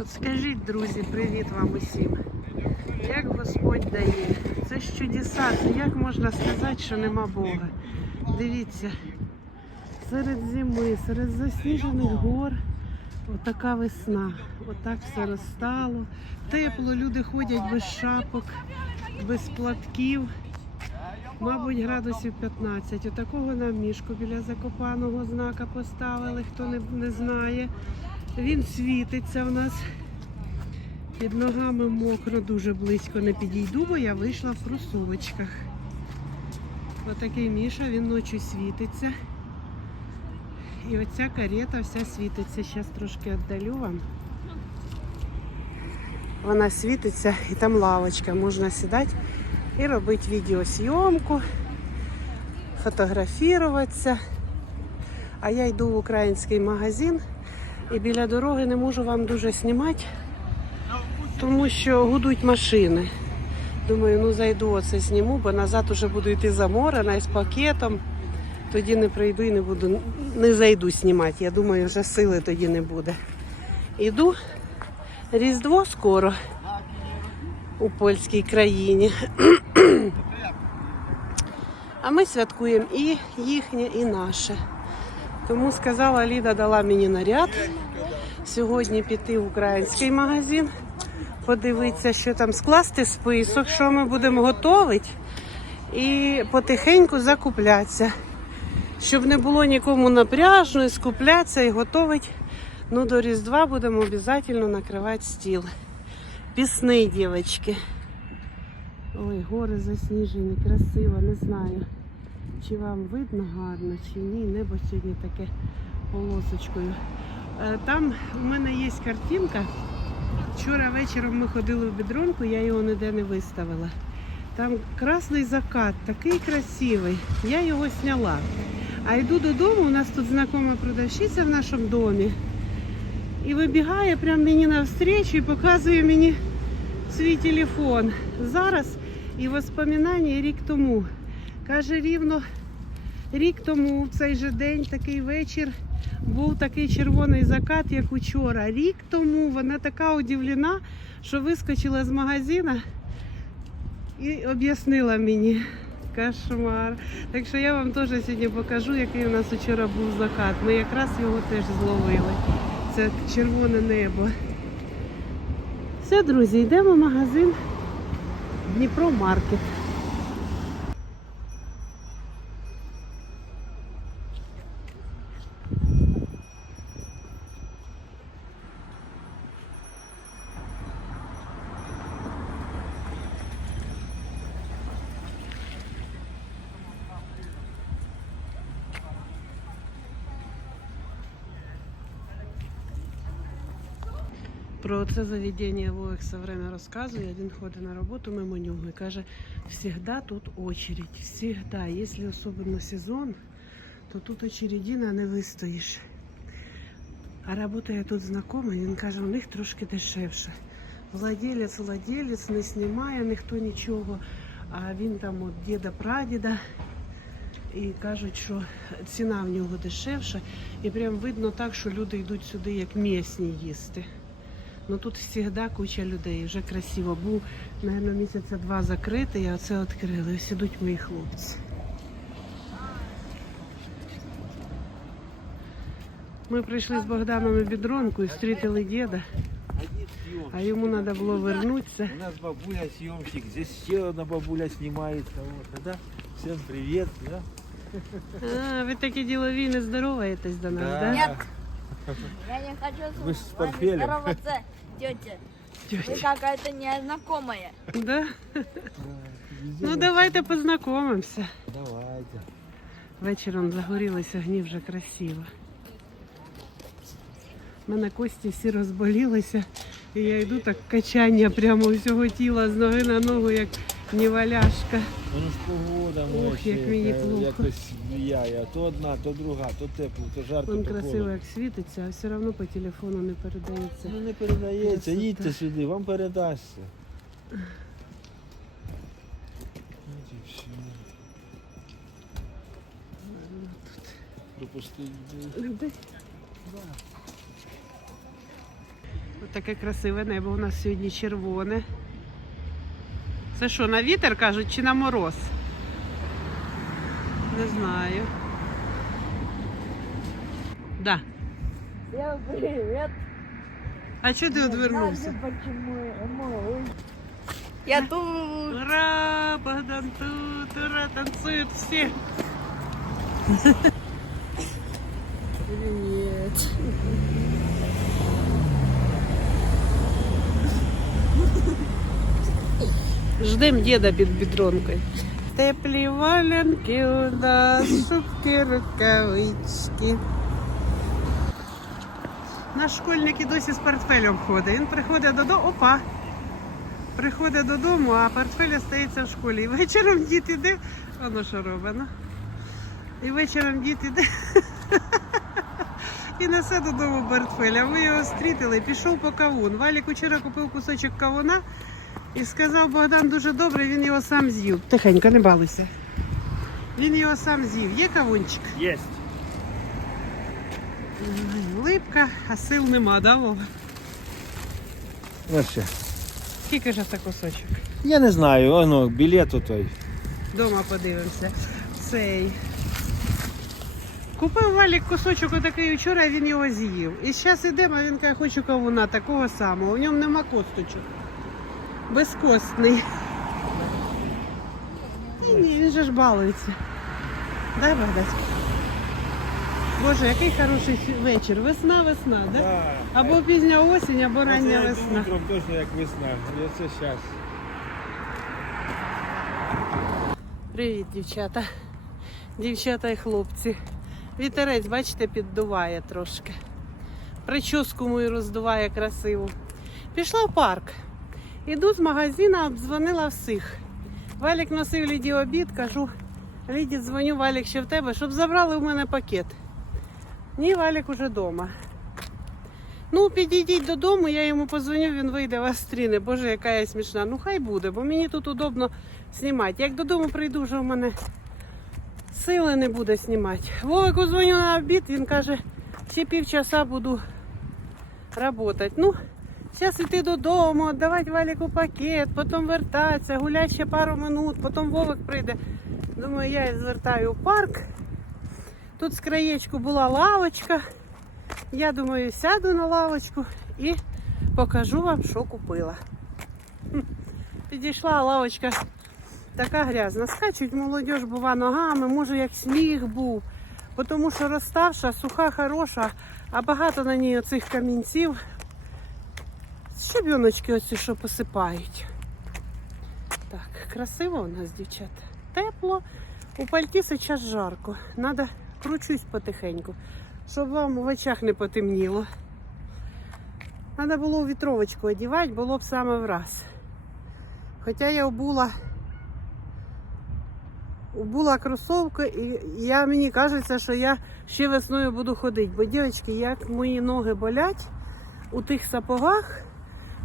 От скажіть, друзі, привіт вам усім. Як Господь дає, це ж чудеса, це як можна сказати, що нема Бога. Дивіться, серед зими, серед засніжених гор, отака весна. Отак все розстало. Тепло, люди ходять без шапок, без платків. Мабуть, градусів 15. Отакого нам мішку біля закопаного знака поставили, хто не, не знає. Він світиться в нас. Під ногами мокро, дуже близько не підійду, бо я вийшла в кросовочках. Отакий Міша, він ночі світиться. І оця карета вся світиться. Зараз трошки віддалю вам. Вона світиться і там лавочка, можна сідати і робити відеосйомку, фотографуватися. А я йду в український магазин і біля дороги не можу вам дуже знімати, тому що гудуть машини. Думаю, ну зайду оце зніму, бо назад уже буду йти заморена з пакетом. Тоді не прийду і не буду, не зайду знімати. Я думаю, вже сили тоді не буде. Іду. Різдво скоро у польській країні. А ми святкуємо і їхнє, і наше. Тому сказала Ліда, дала мені наряд. Сьогодні піти в український магазин, подивитися, що там скласти список, що ми будемо готувати, і потихеньку закуплятися. Щоб не було нікому напряжно, і скуплятися і готувати. Ну, до Різдва будемо обов'язково накривати стіл. Пісни, дівчатки. Ой, гори засніжені, красиво, не знаю. Чи вам видно гарно, чи ні. Небо сьогодні таке полосочкою. Е, Там у мене є картинка. Вчора вечором ми ходили в бідронку, я його ніде не виставила. Там красний закат, такий красивий. Я його зняла. А йду додому, у нас тут знакома продавщиця в нашому домі. І вибігає прямо мені навстрічу і показує мені свій телефон. Зараз і воспоминання рік тому. Каже, рівно рік тому, в цей же день, такий вечір, був такий червоний закат, як учора. Рік тому вона така удивлена, що вискочила з магазина і об'яснила мені. Кошмар. Так що я вам теж сьогодні покажу, який у нас вчора був закат. Ми якраз його теж зловили. Це червоне небо. Все, друзі, йдемо в магазин Дніпро Маркет. Про це заведення Вовик все время розказує. Він ходить на роботу мимо нього і каже, завжди тут очередь, завжди. Якщо особливо сезон, то тут очередина не вистоїш. А працює тут знайомий, він каже, у них трошки дешевше. Владелець, владелець не знімає ніхто нічого, а він там от діда прадіда. І кажуть, що ціна в нього дешевша. І прям видно так, що люди йдуть сюди як м'ясні їсти. Ну тут завжди куча людей, вже красиво. Був, мабуть, місяця два закритий, а це відкрили. Ось ідуть мої хлопці. Ми прийшли з Богданом у бідронку і зустріли діда, а йому треба було вернутися. У нас бабуля съемщик, здесь еще одна бабуля снимает кого-то, да? Всем привет, да? А, ви такі ділові, не здороваєтесь до нас, Да. да? Нет. Я не хочу Вы с ж с вами портфелем. здороваться, тетя. Вы какая-то незнакомая. Да? Да, Ну давайте познайомимося. Давайте. Вечором загорілися огні вже красиво. У мене кості всі розболілися, і я йду так качання прямо усього тіла з ноги на ногу, як неваляшка. Ну ж погода Ох, може як мені плохо. якось влияє. То одна, то друга, то тепло, то жарко, Він то красиво холодно. як світиться, а все одно по телефону не передається. Ну не передається, Красота. їдьте сюди, вам передасться. От і все. Пропустити. Людей. таке красиве небо у нас сьогодні червоне. Це що, на вітер кажуть чи на мороз? Не знаю. Да. Всем привет. А чого ти одвернувся? Я тут. Ура! Богдан тут! Ура! Танцуют все! Привет! Ждем деда під бідронкою. Теплі валянки у нас, шубки, рукавички. Наш школьник і досі з портфелем ходить. Він приходить додому, опа, приходить додому, а портфель остається в школі. І вечором дід іде, воно що робить, ну? І вечором дід іде і несе додому портфель. А ми його зустріли, пішов по кавун. Валік вчора купив кусочок кавуна і сказав, Богдан дуже добре, він його сам з'їв. Тихенько, не балуйся. Він його сам з'їв. Є кавунчик? Есть. Ой, Липка, а сил нема, да, Вова? Вообще. Скільки ж це кусочок? Я не знаю, оно, білет той. Дома подивимося. Цей. Купив Валік кусочок отакий вчора, він його з'їв. І зараз йдемо, а він каже, хочу кавуна такого самого. У ньому нема косточок. Безкостний. Ні, ні, він же ж балується. Дай Богдатько. Боже, який хороший вечір. Весна, весна, да? Або пізня осінь, або рання весна. Утром точно як весна. Я це зараз. Привіт, дівчата. Дівчата і хлопці. Вітерець, бачите, піддуває трошки. Прическу мою роздуває красиву. Пішла в парк. Іду з магазина, обдзвонила всіх. Валік носив Ліді обід, кажу, Ліді, дзвоню, Валік ще в тебе, щоб забрали у мене пакет. Ні, Валік уже вдома. Ну, підійдіть додому, я йому позвоню, він вийде вас стріне. Боже, яка я смішна. Ну хай буде, бо мені тут удобно знімати. Як додому прийду, вже в мене сили не буде знімати. Вовику дзвоню на обід, він каже, ще півчаса буду працювати. Ну, зараз йти додому, віддавати Валіку пакет, потім вертатися, гуляти ще пару минут, потім Вовик прийде. Думаю, я звертаю у парк. Тут з краєчку була лавочка. Я думаю, сяду на лавочку і покажу вам, що купила. Підійшла лавочка така грязна. Скачуть молодь, бува, ногами, може як сніг був, тому що розставша, суха, хороша, а багато на ній оцих камінців. Щебіночки оці, що посипають. Так, красиво у нас, дівчата. Тепло. У пальті зараз жарко. Надо кручусь потихеньку, щоб вам в очах не потемніло. Треба було у вітровочку одягати, було б саме враз. Хоча я обула, обула кросовки, і я, мені кажеться, що я ще весною буду ходити. Бо, дівчатки, як мої ноги болять у тих сапогах,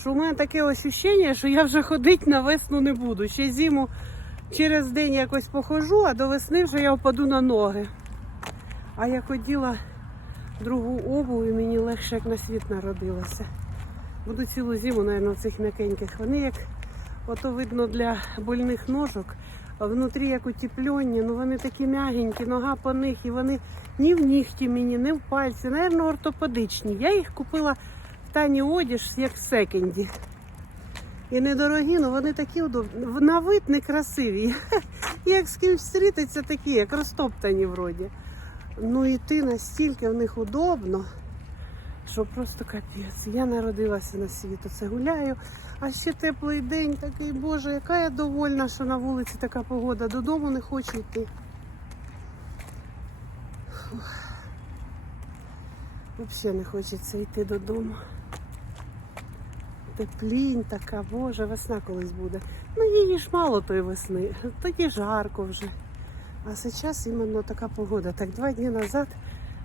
що у мене таке ощущення, що я вже ходити на весну не буду. Ще зиму через день якось похожу, а до весни вже я впаду на ноги. А я ходила другу обув і мені легше, як на світ народилася. Буду цілу зиму, мабуть, в цих м'якеньких. Вони як ото видно для больних ножок, а внутрі як утеплені, ну вони такі м'ягенькі, нога по них, і вони ні в нігті мені, ні в пальці, Наверно, ортопедичні. Я їх купила в тані одіж, як в секенді. І недорогі, ну вони такі удобні. На вид не красиві. Як з кимось зустрітися, такі, як розтоптані вроді. Ну і ти настільки в них удобно, що просто капець. Я народилася на світ, це гуляю, а ще теплий день такий, боже, яка я довольна, що на вулиці така погода. Додому не хочу йти. Взагалі не хочеться йти додому. Теплінь така, боже, весна колись буде. Ну її ж мало тої весни, тоді жарко вже. А зараз іменно така погода. Так два дні назад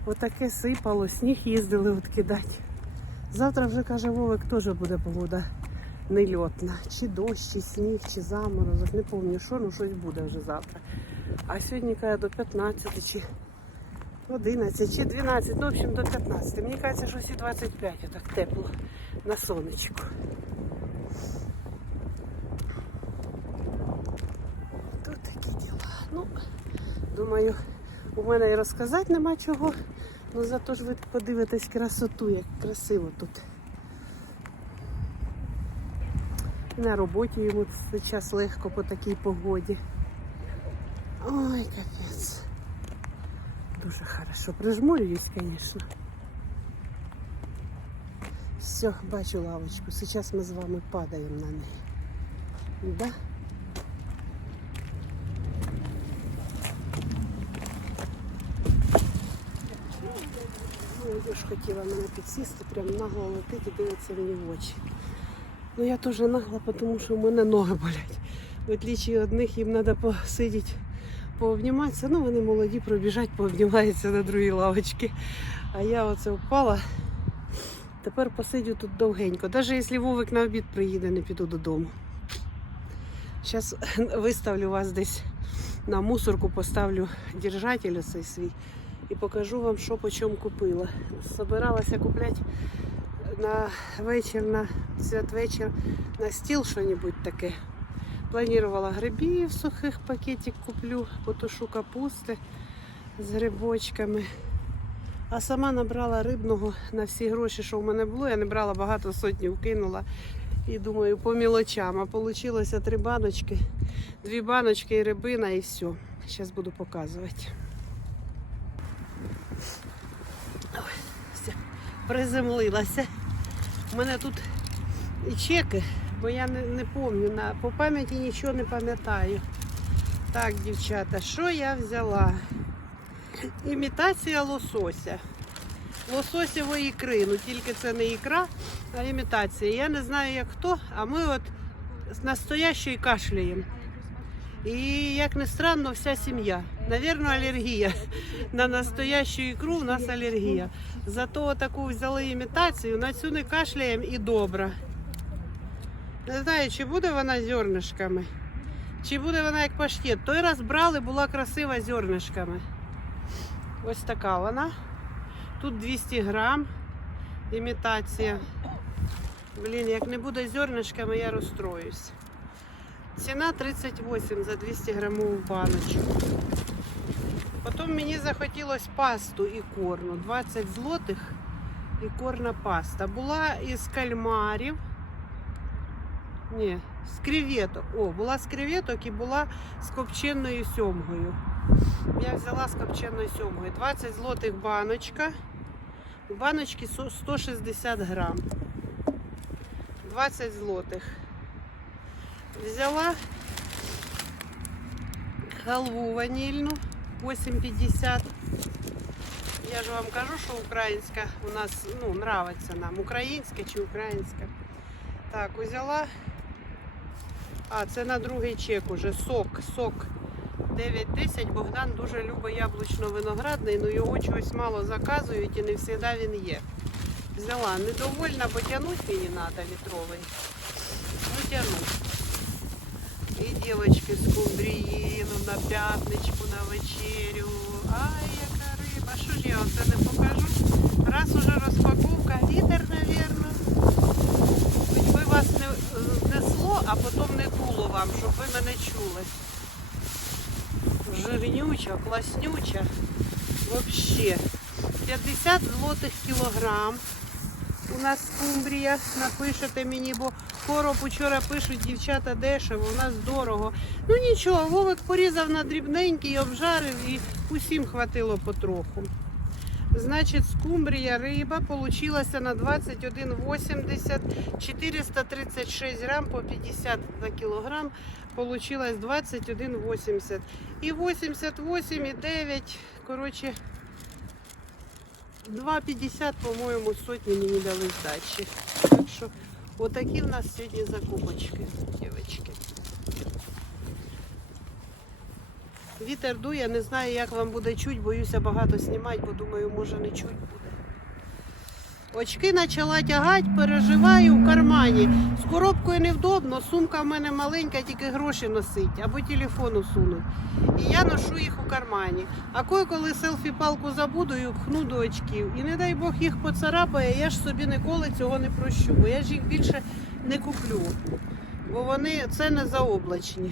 отаке сипало, сніг їздили от кидати. Завтра вже каже Вовик, теж буде погода нельотна. Чи дощ, чи сніг, чи заморозок. Не пам'ятаю, що, ну щось буде вже завтра. А сьогодні каже до 15 чи 11 чи 12, ну в общем до 15. Мені кажеться, що всі 25 так тепло. На сонечку. Тут такі діла. Ну, думаю, у мене і розказати нема чого. Ну зато ж ви подивитесь красоту, як красиво тут. На роботі йому зараз легко по такій погоді. Ой, капець. Дуже хорошо. Прижмурююсь, звісно. Все, бачу лавочку. Зараз ми з вами падаємо на неї. Да? Молодіж хотіла мене підсісти, прям нагло летить і дивиться мені в очі. Ну я теж нагла, тому що в мене ноги болять. В отличие від них їм треба посидіти, пообніматися. Ну вони молоді, пробіжать, пообнімаються на другій лавочці. А я оце впала. Тепер посидю тут довгенько. Навіть якщо Вовик на обід приїде, не піду додому. Зараз виставлю вас десь на мусорку, поставлю держатель цей свій і покажу вам, що по чому купила. Собиралася купляти на вечір, на святвечір на стіл що-небудь таке. Планувала грибів сухих пакетик куплю, потушу капусти з грибочками. А сама набрала рибного на всі гроші, що в мене було. Я не брала багато сотнів, кинула. І думаю, по мілочам. А вийшло три баночки, дві баночки і рибина, і все. Зараз буду показувати. Ой, все, приземлилася. У мене тут і чеки, бо я не, не на, по пам'яті нічого не пам'ятаю. Так, дівчата, що я взяла? Імітація лосося. Лососєвої ікри, ну тільки це не ікра, а імітація. Я не знаю, як хто, а ми от з настоящої кашляємо. І як не странно, вся сім'я. Навірно, алергія. На настоящу ікру у нас алергія. Зато таку взяли імітацію, на цю не кашляємо і добре. Не знаю, чи буде вона зернишками, чи буде вона як паштет. Той раз брали, була красива зернишками. Ось така вона. Тут 200 грам імітація. Блін, як не буде зернишками, я розстроюсь. Ціна 38 за 200 грамову баночку. Потім мені захотілося пасту і корну. 20 злотих і корна паста. Була із кальмарів. Ні, з креветок. О, була з креветок і була з копченою сьомгою. Я взяла з копченою сьомгою. 20 злотих баночка. У баночки 160 грам. 20 злотих. Взяла халву ванільну 8,50. Я ж вам кажу, що українська у нас ну, нравиться нам. Українська чи українська. Так, взяла. А, це на другий чек уже сок. Сок 9-10. Богдан дуже любить яблучно-виноградний, але його чогось мало заказують і не завжди він є. Взяла. Недовольна, бо тягнуть мені треба літровий. Ну тягну. І дівчатки з кумбріїну на п'ятничку на вечерю. Ай, яка риба. Що ж я оце не покажу? Раз уже розпаковка, вітер, навірно. Хоч би вас не знесло, а потім не дуло вам, щоб ви мене чули. Жирнюча, класнюча. Вообще. 50 злотих кілограм. У нас скумбрія, напишете мені, бо короб учора пишуть дівчата дешево, у нас дорого. Ну нічого, Вовик порізав на дрібненький, обжарив і усім хватило потроху. Значить, скумбрія риба получилася на 21,80, 436 грам по 50 на кілограм, получилось 21,80. І 88,9, коротше, 2,50, по-моєму, сотні мені дали здачі. Так що отакі в нас сьогодні закупочки, дівчатки. Вітер дує, не знаю, як вам буде чуть, боюся багато знімати, бо думаю, може не чуть буде. Очки почала тягати, переживаю в кармані. З коробкою невдобно, сумка в мене маленька, тільки гроші носить або телефон усунуть. І я ношу їх у кармані. А кое-коли селфі-палку забуду і пхну до очків. І не дай Бог їх поцарапає, я ж собі ніколи цього не прощу, бо я ж їх більше не куплю. Бо вони це не заоблачні.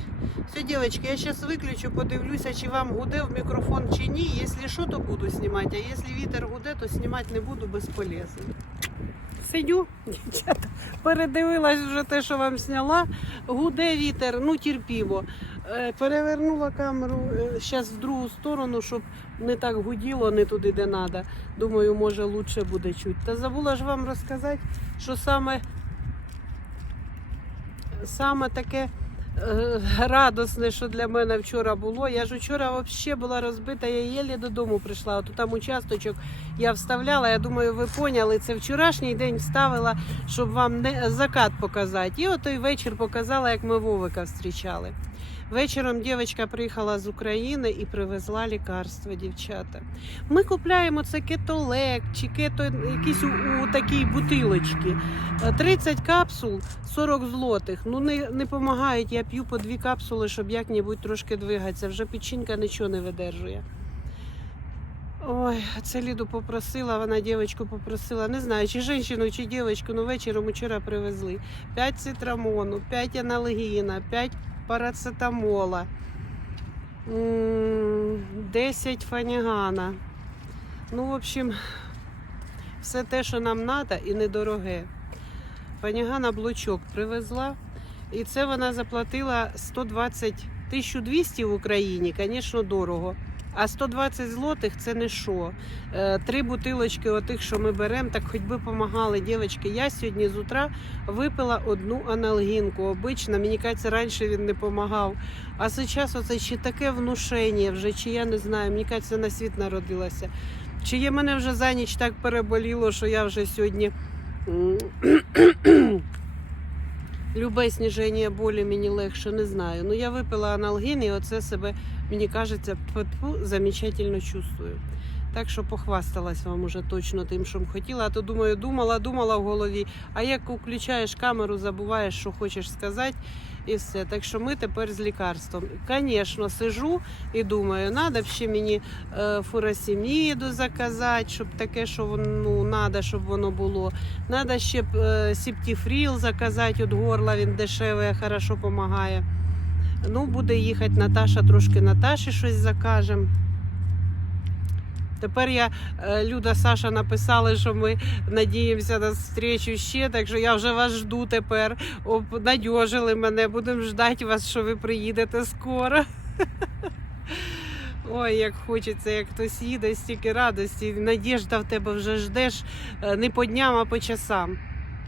Все, дівчатки, я зараз виключу, подивлюся, чи вам гуде в мікрофон чи ні. Якщо що, то буду знімати, а якщо вітер гуде, то знімати не буду безполезно. Сидю, дівчата, передивилась вже те, що вам зняла. Гуде вітер, ну терпімо. Е, Перевернула камеру зараз в другу сторону, щоб не так гуділо, не туди, де треба. Думаю, може лучше буде чути. Та забула ж вам розказати, що саме, саме таке е, радосне, що для мене вчора було. Я ж вчора взагалі була розбита, я єлі додому прийшла. От там участочок я вставляла. Я думаю, ви поняли. Це вчорашній день вставила, щоб вам не закат показати. І от той вечір показала, як ми Вовика зустрічали. Вечором дівчинка приїхала з України і привезла лікарства, дівчата. Ми купляємо це кетолек чи кето якісь у, у такій бутилочці. Е, 30 капсул 40 злотих. Ну не, не допомагають. Я п'ю по дві капсули, щоб як-небудь трошки двигатися. Вже печінка нічого не видержує. Ой, це Ліду попросила, вона дівчинку попросила. Не знаю, чи жінку, чи дівчинку, ну вечором вчора привезли. 5 цитрамону, 5 аналгіна, 5 парацетамола, 10 фанігана. Ну, в общем, все те, що нам треба, і недороге. Фанігана блочок привезла. І це вона заплатила 120 1200 в Україні, звісно, дорого. А 120 злотих це не що. Е, Три бутилочки отих, що ми беремо, так хоч би допомагали дівчатки. Я сьогодні з утра випила одну аналгінку. Обично, мені кажеться, раніше він не допомагав. А зараз оце чи таке внушення вже, чи я не знаю, мені кажеться, на світ народилася. Чи є мене вже за ніч так переболіло, що я вже сьогодні. Любе сніження болі мені легше, не знаю. Ну я випила аналгін і оце себе, мені кажеться, замечательно чувствую. Так що похвасталась вам уже точно тим, що хотіла. А то думаю, думала, думала в голові. А як включаєш камеру, забуваєш, що хочеш сказати, і все. Так що ми тепер з лікарством. Звісно, сижу і думаю, треба ще мені е, фурасіміду заказати, щоб таке, що воно ну, треба, щоб воно було. Треба ще е, сіптіфріл заказати від горла, він дешевий, хорошо допомагає. Ну, буде їхати Наташа, трошки Наташі щось закажемо. Тепер я, е, Люда, Саша написали, що ми надіємося на зустрічу ще, так що я вже вас жду тепер. Обнадьожили мене, будемо ждати вас, що ви приїдете скоро. Ой, як хочеться, як хтось їде, стільки радості. Надіжда в тебе вже ждеш е, не по дням, а по часам.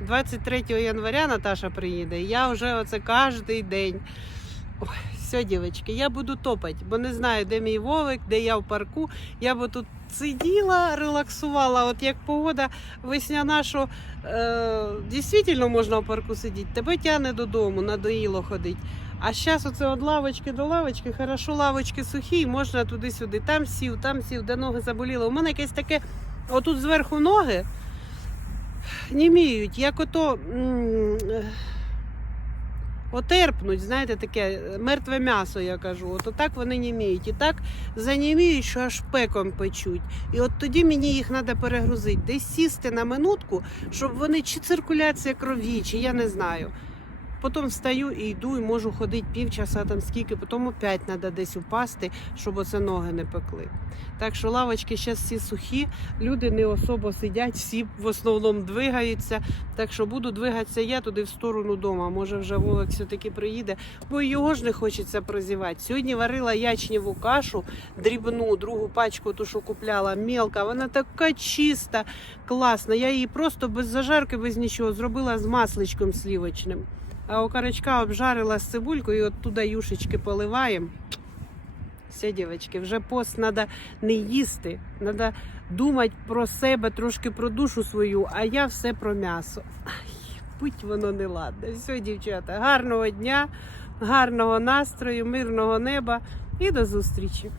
23 января Наташа приїде. і Я вже оце кожен день. Ой, все, дівчатки, я буду топати, бо не знаю, де мій Вовик, де я в парку. Я би тут сиділа, релаксувала. От як погода весняна, що е, дійсно можна в парку сидіти, тебе тягне додому, надоїло ходити. А зараз оце від лавочки до лавочки, хорошо, лавочки сухі, можна туди-сюди. Там сів, там сів, де ноги заболіли. У мене якесь таке, отут зверху ноги німіють, як ото. м, е, Отерпнуть, знаєте, таке е, мертве м'ясо, я кажу. От так вони німіють. І так заніміють, що аж пеком печуть. І от тоді мені їх треба перегрузити, десь сісти на минутку, щоб вони чи циркуляція крові, чи я не знаю. Потім встаю і йду, і можу ходити півчаса там скільки, потім опять треба десь упасти, щоб оце ноги не пекли. Так що лавочки зараз всі сухі, люди не особо сидять, всі в основному двигаються. Так що буду двигатися я туди в сторону дому. Може вже Вовик все-таки приїде, бо його ж не хочеться прозівати. Сьогодні варила ячневу кашу, дрібну, другу пачку, ту, що купляла, мелка. Вона така чиста, класна. Я її просто без зажарки, без нічого зробила з масличком слівочним. А окорочка обжарила з цибулькою, і от туди юшечки поливаємо. Все, дівчатки, вже пост треба не їсти, треба думати про себе, трошки про душу свою, а я все про м'ясо. Будь воно не ладне. Все, дівчата, гарного дня, гарного настрою, мирного неба і до зустрічі.